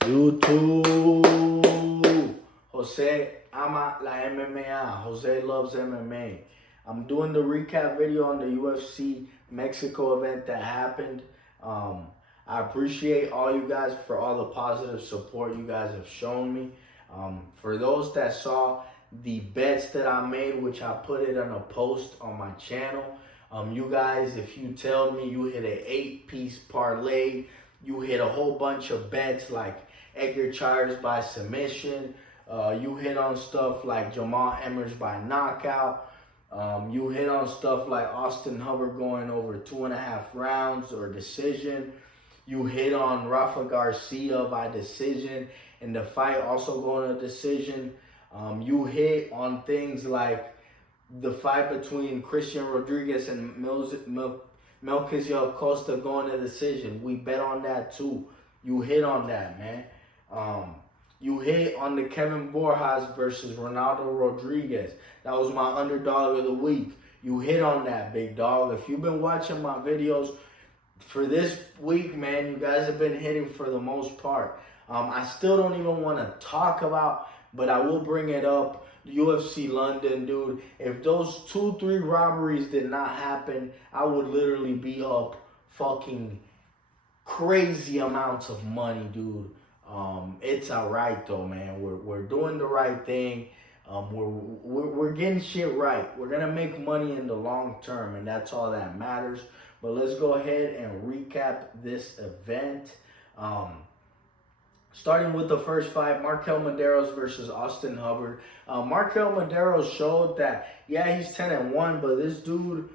YouTube. Jose ama la MMA. Jose loves MMA. I'm doing the recap video on the UFC Mexico event that happened. I appreciate all you guys for all the positive support you guys have shown me. For those that saw the bets that I made, which I put it on a post on my channel. You guys, if you tell me you hit an 8-piece parlay, you hit a whole bunch of bets like Edgar Chairez by submission. You hit on stuff like Jamal Emmers by knockout. You hit on stuff like Austin Hubbard going over 2.5 rounds or decision. You hit on Rafa Garcia by decision and the fight also going to decision. You hit on things like the fight between Christian Rodriguez and Melquizael Costa going to decision. We bet on that too. You hit on that, man. You hit on the Kevin Borjas versus Ronaldo Rodriguez. That was my underdog of the week. You hit on that, big dog. If you've been watching my videos for this week, man, you guys have been hitting for the most part. I still don't even want to talk about, but I will bring it up. UFC London, dude. If those 2-3 robberies did not happen, I would literally be up fucking crazy amounts of money, dude. It's alright though, man. We're doing the right thing. We're getting shit right. We're gonna make money in the long term, and that's all that matters. But let's go ahead and recap this event. Starting with the first fight, Markel Medeiros versus Austin Hubbard. Markel Medeiros showed that, yeah, he's 10-1, but this dude,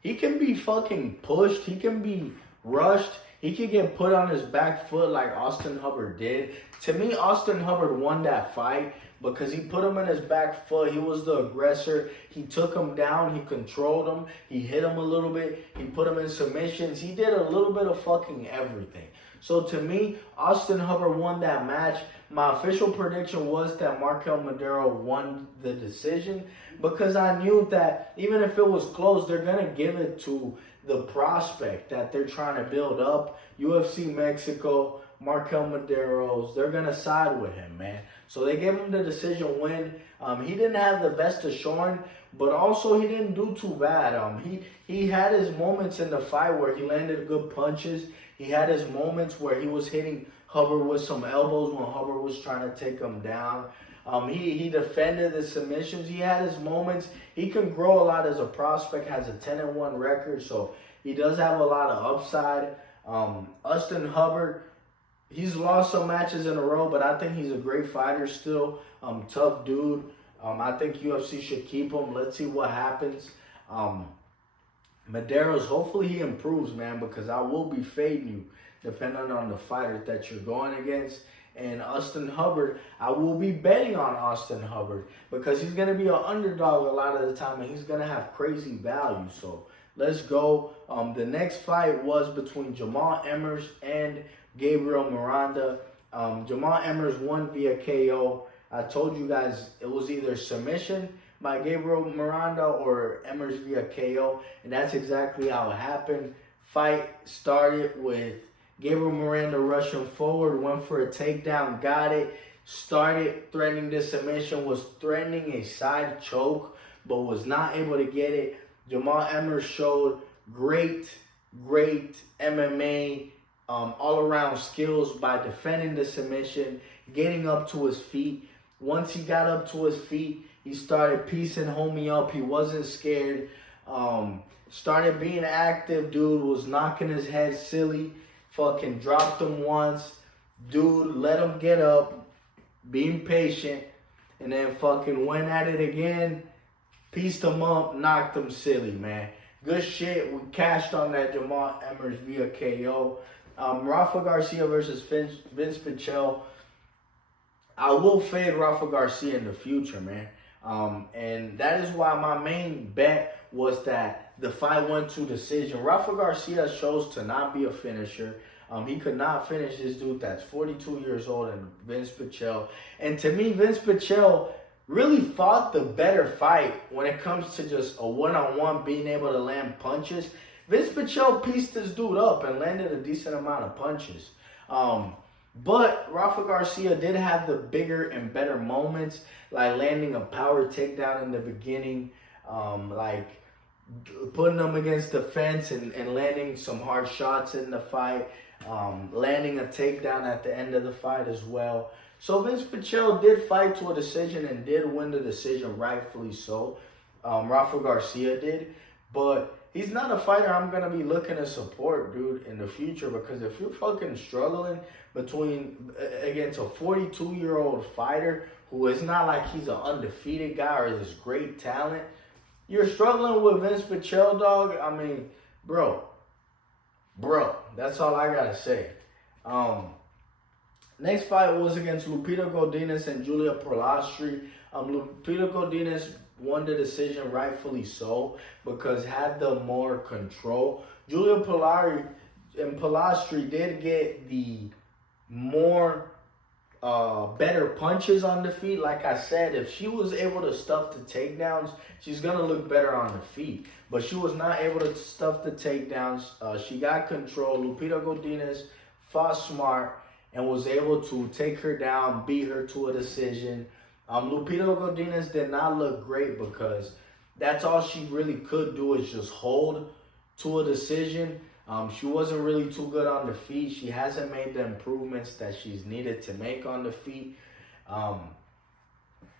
he can be fucking pushed. He can be rushed. He can get put on his back foot like Austin Hubbard did. To me, Austin Hubbard won that fight because he put him in his back foot. He was the aggressor. He took him down. He controlled him. He hit him a little bit. He put him in submissions. He did a little bit of fucking everything. So to me, Austin Hubbard won that match. My official prediction was that Markel Medeiros won the decision because I knew that even if it was close, they're going to give it to the prospect that they're trying to build up. UFC Mexico, Markel Medeiros, they're going to side with him, man. So they gave him the decision win. He didn't have the best of showing, but also he didn't do too bad. He had his moments in the fight where he landed good punches. He had his moments where he was hitting Hubbard with some elbows when Hubbard was trying to take him down. He defended the submissions. He had his moments. He can grow a lot as a prospect, has a 10-1 record, so he does have a lot of upside. Austin Hubbard, he's lost some matches in a row, but I think he's a great fighter still. Tough dude. I think UFC should keep him. Let's see what happens. Medeiros, hopefully he improves, man, because I will be fading you depending on the fighter that you're going against. And Austin Hubbard, I will be betting on Austin Hubbard because he's going to be an underdog a lot of the time and he's going to have crazy value. So let's go. The next fight was between Jamal Emmers and Gabriel Miranda. Jamal Emmers won via KO. I told you guys it was either submission by Gabriel Miranda or Emmers via KO, and that's exactly how it happened. Fight started with Gabriel Miranda rushing forward, went for a takedown, got it, started threatening the submission, was threatening a side choke, but was not able to get it. Jamal Emmers showed great MMA all-around skills by defending the submission, getting up to his feet. Once he got up to his feet, he started piecing homie up. He wasn't scared. Started being active. Dude was knocking his head silly. Fucking dropped him once. Dude let him get up. Being patient. And then fucking went at it again. Pieced him up. Knocked him silly, man. Good shit. We cashed on that Jamal Emmers via KO. Rafa Garcia versus Vince Pichel. I will fade Rafa Garcia in the future, man. And that is why my main bet was that the fight went to decision. Rafa Garcia chose to not be a finisher. He could not finish this dude that's 42 years old and Vince Pichel. And to me, Vince Pichel really fought the better fight when it comes to just a one-on-one being able to land punches. Vince Pichel pieced this dude up and landed a decent amount of punches. But Rafa Garcia did have the bigger and better moments, like landing a power takedown in the beginning, like putting them against the fence and landing some hard shots in the fight, landing a takedown at the end of the fight as well. So Vince Pichel did fight to a decision and did win the decision, rightfully so. Rafa Garcia did, but he's not a fighter I'm going to be looking to support, dude, in the future, because if you're fucking struggling against a 42-year-old fighter who is not like he's an undefeated guy or this great talent, you're struggling with Vince Pichel, dog. I mean, bro, that's all I got to say. Next fight was against Lupita Godinez and Julia Pilastri. Lupita Godinez won the decision, rightfully so, because had the more control. Julia Pilastri did get the more better punches on the feet. Like I said, if she was able to stuff the takedowns, she's going to look better on the feet. But she was not able to stuff the takedowns. She got control. Lupita Godinez fought smart and was able to take her down, beat her to a decision. Lupita Godinez did not look great because that's all she really could do is just hold to a decision. She wasn't really too good on the feet. She hasn't made the improvements that she's needed to make on the feet.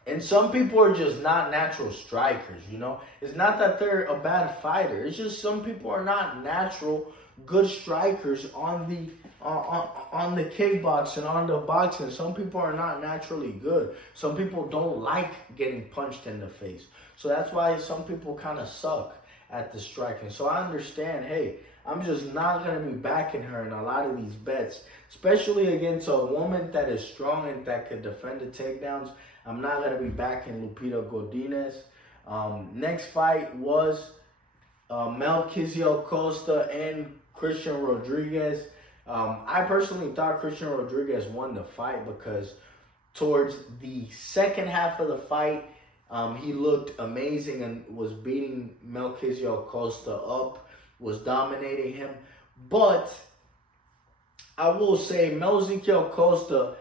And some people are just not natural strikers, you know. It's not that they're a bad fighter. It's just some people are not natural good strikers on the kickboxing, on the boxing. Some people are not naturally good. Some people don't like getting punched in the face. So that's why some people kind of suck at the striking. So I understand, hey, I'm just not going to be backing her in a lot of these bets, especially against a woman that is strong and that could defend the takedowns. I'm not going to be backing Lupita Godinez. Next fight was Melquizael Costa and Christian Rodriguez. I personally thought Christian Rodriguez won the fight because towards the second half of the fight, he looked amazing and was beating Melquizael Costa up, was dominating him. But I will say Melquizael Costa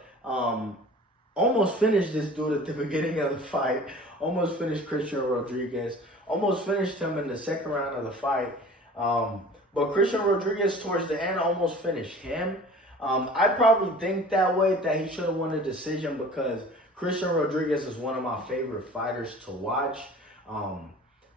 almost finished this dude at the beginning of the fight, almost finished Christian Rodriguez, almost finished him in the second round of the fight. But Christian Rodriguez towards the end almost finished him. I probably think that way, that he should have won a decision because Christian Rodriguez is one of my favorite fighters to watch.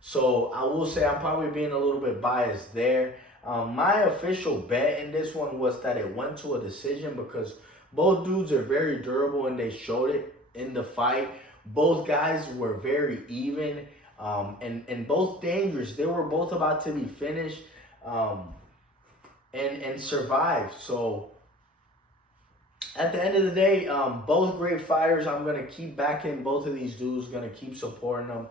So I will say I'm probably being a little bit biased there. My official bet in this one was that it went to a decision because both dudes are very durable and they showed it in the fight. Both guys were very even and both dangerous. They were both about to be finished and survive. So at the end of the day, both great fighters. I'm going to keep backing both of these dudes, going to keep supporting them.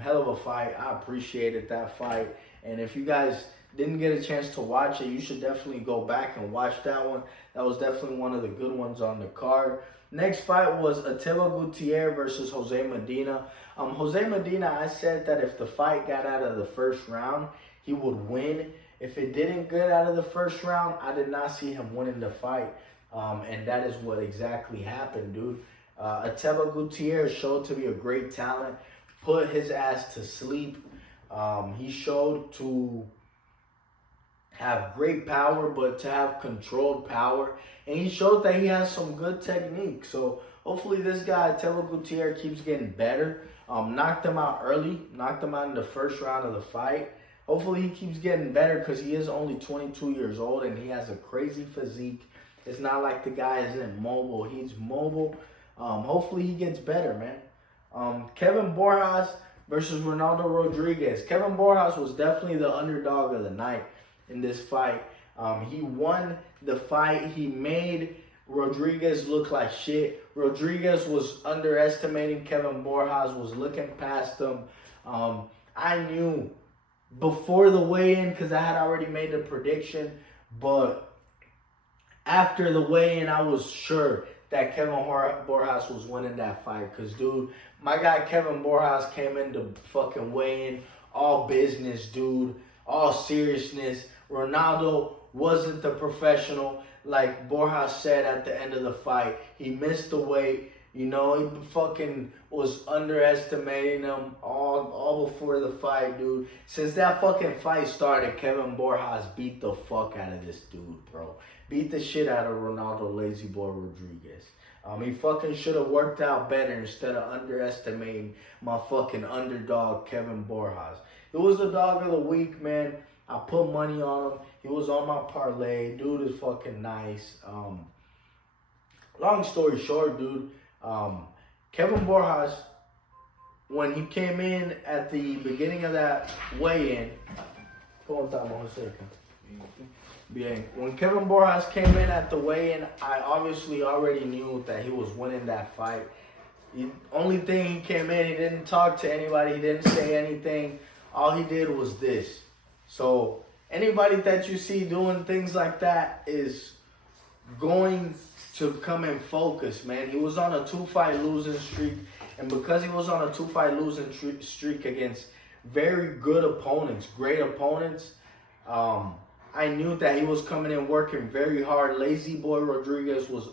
Hell of a fight. I appreciated that fight. And if you guys didn't get a chance to watch it, you should definitely go back and watch that one. That was definitely one of the good ones on the card. Next fight was Attila Gutierrez versus Jose Medina. Jose Medina, I said that if the fight got out of the first round, he would win. If it didn't get out of the first round, I did not see him winning the fight. And that is what exactly happened, dude. Attila Gutierrez showed to be a great talent, put his ass to sleep. He showed to have great power, but to have controlled power. And he showed that he has some good technique. So hopefully this guy, Attila Gutierrez, keeps getting better. Knocked him out early, knocked him out in the first round of the fight. Hopefully he keeps getting better because he is only 22 years old and he has a crazy physique. It's not like the guy isn't mobile. He's mobile. Hopefully he gets better, man. Kevin Borjas versus Ronaldo Rodriguez. Kevin Borjas was definitely the underdog of the night in this fight. He won the fight. He made Rodriguez look like shit. Rodriguez was underestimating Kevin Borjas, was looking past him. I knew before the weigh-in because I had already made the prediction, but after the weigh-in, I was sure that Kevin Borjas was winning that fight. Because, dude, my guy Kevin Borjas came into fucking weigh-in all business, dude, all seriousness. Ronaldo wasn't the professional. like Borja said at the end of the fight, he missed the weight. You know, he fucking was underestimating him all before the fight, dude. Since that fucking fight started, Kevin Borjas beat the fuck out of this dude, bro. Beat the shit out of Ronaldo Lazy Boy Rodriguez. He fucking should have worked out better instead of underestimating my fucking underdog, Kevin Borjas. It was the dog of the week, man. I put money on him. He was on my parlay. Dude is fucking nice. Long story short, dude. Kevin Borjas, when he came in at the beginning of that weigh-in, when Kevin Borjas came in at the weigh-in, I obviously already knew that he was winning that fight. The only thing he came in, he didn't talk to anybody, he didn't say anything. All he did was this. So anybody that you see doing things like that is going to come in focus, man. He was on a 2-fight losing streak, and because he was on a 2-fight losing streak against very good opponents, great opponents, I knew that he was coming in working very hard. Lazy Boy Rodriguez was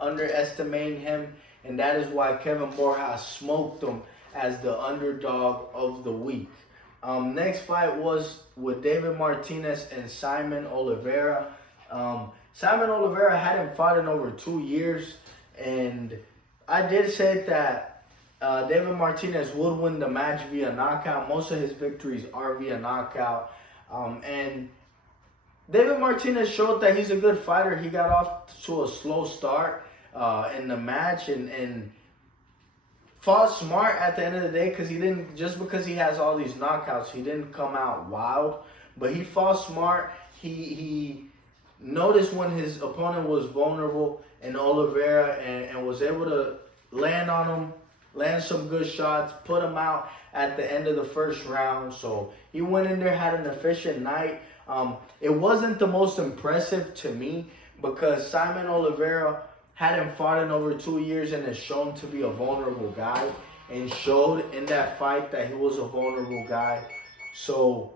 underestimating him, and that is why Kevin Borjas smoked him as the underdog of the week. Next fight was with David Martinez and Simon Oliveira. Simon Oliveira hadn't fought in over 2 years, and I did say that David Martinez would win the match via knockout. Most of his victories are via knockout. And David Martinez showed that he's a good fighter. He got off to a slow start in the match and fought smart at the end of the day, because he didn't, just because he has all these knockouts, he didn't come out wild, but he fought smart. He noticed when his opponent was vulnerable in Oliveira and was able to land on him, land some good shots, put him out at the end of the first round. So he went in there, had an efficient night. It wasn't the most impressive to me because Simon Oliveira hadn't fought in over 2 years and is shown to be a vulnerable guy, and showed in that fight that he was a vulnerable guy. So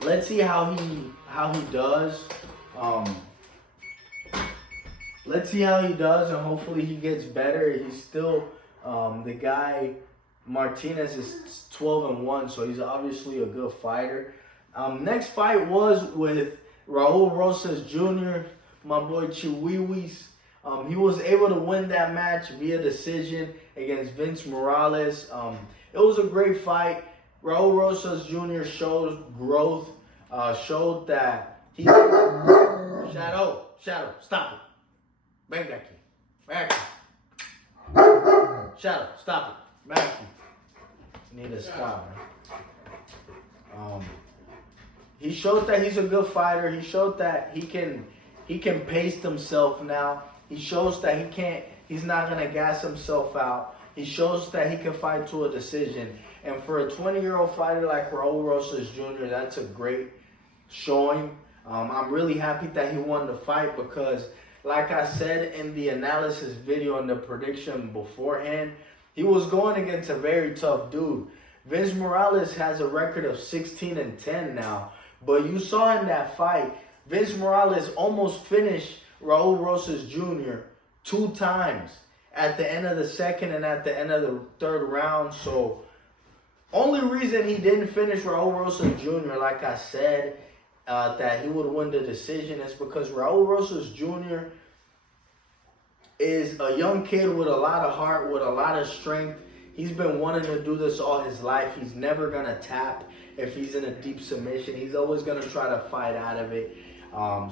let's see how he does. Let's see how he does, and hopefully he gets better. He's still the guy. Martinez is 12-1, so he's obviously a good fighter. Next fight was with Raul Rosas Jr., my boy Chihuihuis. He was able to win that match via decision against Vince Morales. It was a great fight. Raul Rosas Jr. showed growth, showed that he... Shadow, stop it. Venga aquí. Back. Shadow, stop it. Back aquí. Need to stop, man. He showed that he's a good fighter. He showed that he can pace himself now. He shows that he's not gonna gas himself out. He shows that he can fight to a decision. And for a 20-year-old fighter like Raul Rosas Jr., that's a great showing. I'm really happy that he won the fight because, like I said in the analysis video and the prediction beforehand, he was going against a very tough dude. Vince Morales has a record of 16-10 now. But you saw in that fight, Vince Morales almost finished Raul Rosas Jr. 2 times at the end of the second and at the end of the third round. So, only reason he didn't finish Raul Rosas Jr., like I said, that he would win the decision is because Raul Rosas Jr. is a young kid with a lot of heart, with a lot of strength. He's been wanting to do this all his life. He's never going to tap if he's in a deep submission. He's always going to try to fight out of it.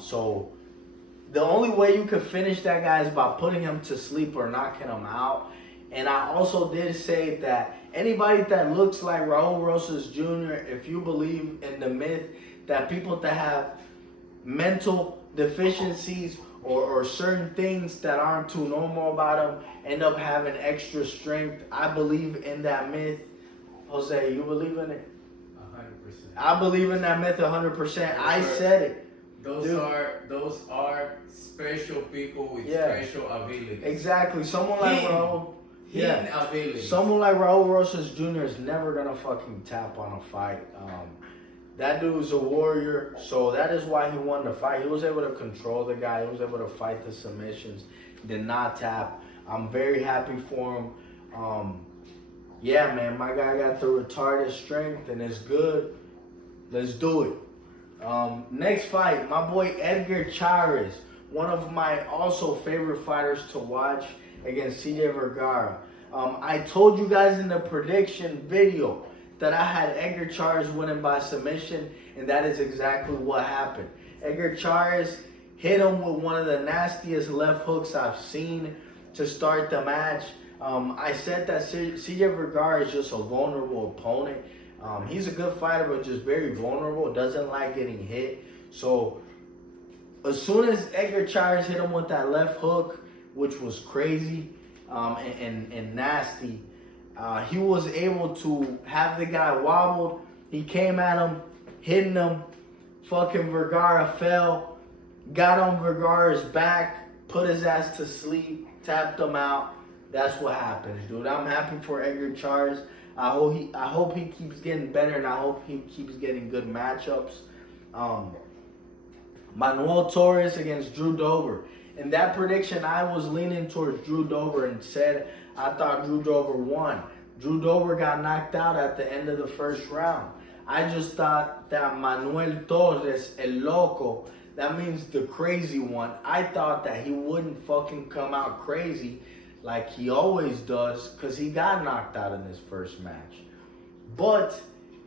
So the only way you can finish that guy is by putting him to sleep or knocking him out. And I also did say that anybody that looks like Raul Rosas Jr., if you believe in the myth that people that have mental deficiencies or certain things that aren't too normal about them end up having extra strength, I believe in that myth. Jose, you believe in it? 100%. I believe in that myth 100%. I said it. Those are special people with special abilities. Exactly. Someone like Raul. Ability. Someone like Raul Rosas Jr. is never gonna fucking tap on a fight. That dude's a warrior, so that is why he won the fight. He was able to control the guy. He was able to fight the submissions, did not tap. I'm very happy for him. Yeah, man, my guy got the retarded strength, and it's good. Let's do it. Next fight, my boy Edgar Chairez, one of my also favorite fighters to watch, against CJ Vergara. I told you guys in the prediction video that I had Edgar Chairez winning by submission, and that is exactly what happened. Edgar Chairez hit him with one of the nastiest left hooks I've seen to start the match. I said that CJ Vergara is just a vulnerable opponent. He's a good fighter, but just very vulnerable, doesn't like getting hit. So as soon as Edgar Chairez hit him with that left hook, which was crazy and nasty, he was able to have the guy wobbled. He came at him, hitting him. Fucking Vergara fell, got on Vergara's back, put his ass to sleep, tapped him out. That's what happens, dude. I'm happy for Edgar Chairez. I hope he keeps getting better, and I hope he keeps getting good matchups. Manuel Torres against Drew Dober. In that prediction, I was leaning towards Drew Dober and said I thought Drew Dober won. Drew Dober got knocked out at the end of the first round. I just thought that Manuel Torres, El Loco, that means the crazy one, I thought that he wouldn't fucking come out crazy like he always does, because he got knocked out in his first match. But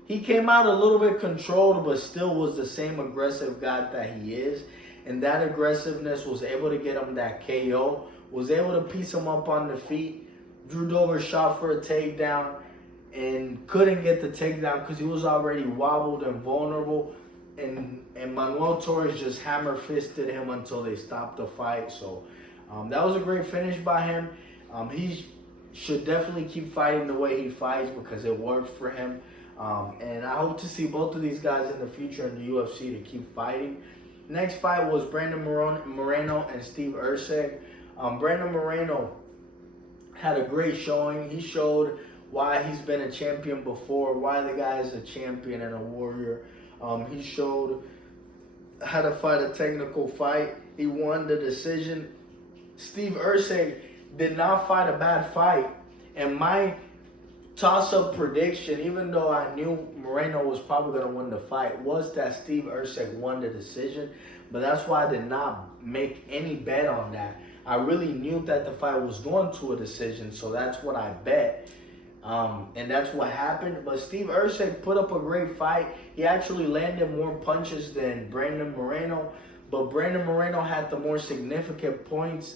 he came out a little bit controlled, but still was the same aggressive guy that he is. And that aggressiveness was able to get him that KO, was able to piece him up on the feet. Drew Dober shot for a takedown and couldn't get the takedown because he was already wobbled and vulnerable. And Manuel Torres just hammer-fisted him until they stopped the fight. So that was a great finish by him. He should definitely keep fighting the way he fights because it works for him. And I hope to see both of these guys in the future in the UFC to keep fighting. Next fight was Brandon Moreno and Steve Erceg. Brandon Moreno had a great showing. He showed why he's been a champion before, why the guy is a champion and a warrior. He showed how to fight a technical fight. He won the decision. Steve Erceg did not fight a bad fight. And my toss-up prediction, even though I knew Moreno was probably going to win the fight, was that Steve Erceg won the decision. But that's why I did not make any bet on that. I really knew that the fight was going to a decision, so that's what I bet. And that's what happened. But Steve Erceg put up a great fight. He actually landed more punches than Brandon Moreno. But Brandon Moreno had the more significant points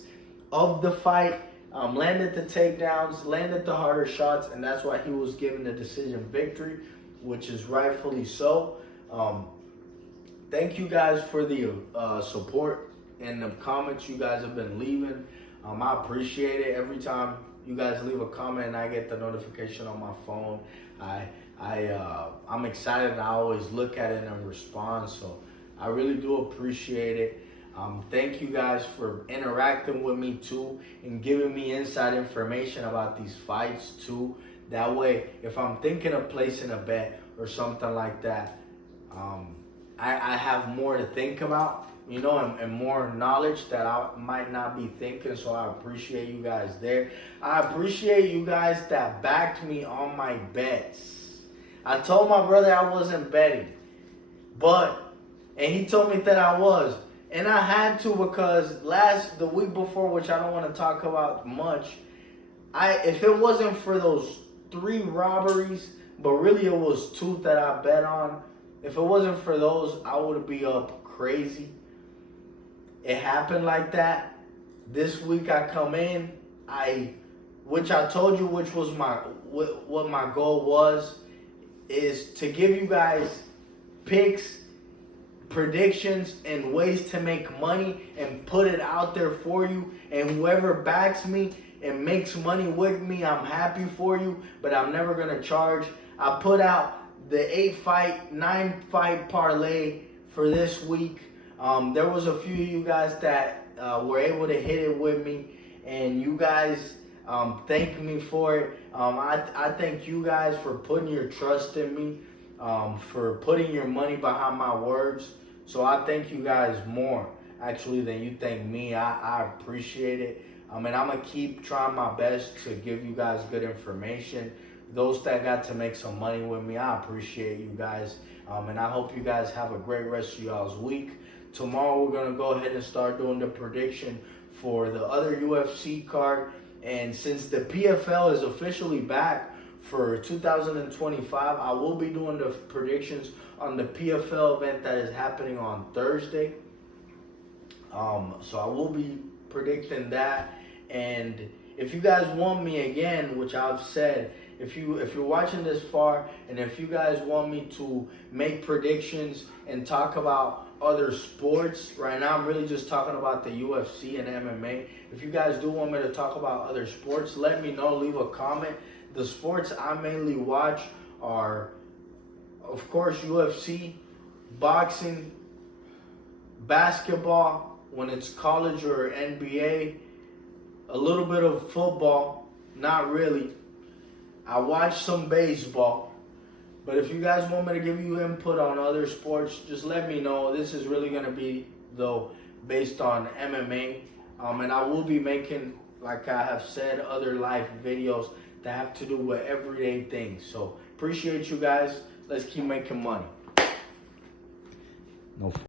of the fight. Landed the takedowns, landed the harder shots, and that's why he was given the decision victory, which is rightfully so. Thank you guys for the support and the comments you guys have been leaving. I appreciate it. Every time you guys leave a comment and I get the notification on my phone, I'm excited. I always look at it and respond, so I really do appreciate it. Thank you guys for interacting with me too and giving me inside information about these fights too. That way, if I'm thinking of placing a bet or something like that, I have more to think about, you know, and more knowledge that I might not be thinking. So I appreciate you guys there. I appreciate you guys that backed me on my bets. I told my brother I wasn't betting, and he told me that I was. And I had to because the week before, which I don't want to talk about much, if it wasn't for those 3 robberies, but really it was 2 that I bet on, if it wasn't for those, I would be up crazy. It happened like that. This week I come in, which I told you, which was what my goal was, is to give you guys picks, predictions, and ways to make money and put it out there for you. And whoever backs me and makes money with me, I'm happy for you, but I'm never going to charge. I put out the 9-fight parlay for this week. There was a few of you guys that were able to hit it with me, and you guys thank me for it. I thank you guys for putting your trust in me. for putting your money behind my words. So I thank you guys more, actually, than you thank me. I appreciate it. And I'm going to keep trying my best to give you guys good information. Those that got to make some money with me, I appreciate you guys. And I hope you guys have a great rest of y'all's week. Tomorrow we're going to go ahead and start doing the prediction for the other UFC card. And since the PFL is officially back for 2025, I will be doing the predictions on the PFL event that is happening on Thursday. So I will be predicting that. And if you guys want me again, which I've said, if you're watching this far, and if you guys want me to make predictions and talk about other sports, right now I'm really just talking about the UFC and MMA. If you guys do want me to talk about other sports, let me know, leave a comment. The sports I mainly watch are, of course, UFC, boxing, basketball, when it's college or NBA, a little bit of football, not really. I watch some baseball. But if you guys want me to give you input on other sports, just let me know. This is really going to be, though, based on MMA. And I will be making, like I have said, other live videos that have to do with everyday things. So appreciate you guys. Let's keep making money. No.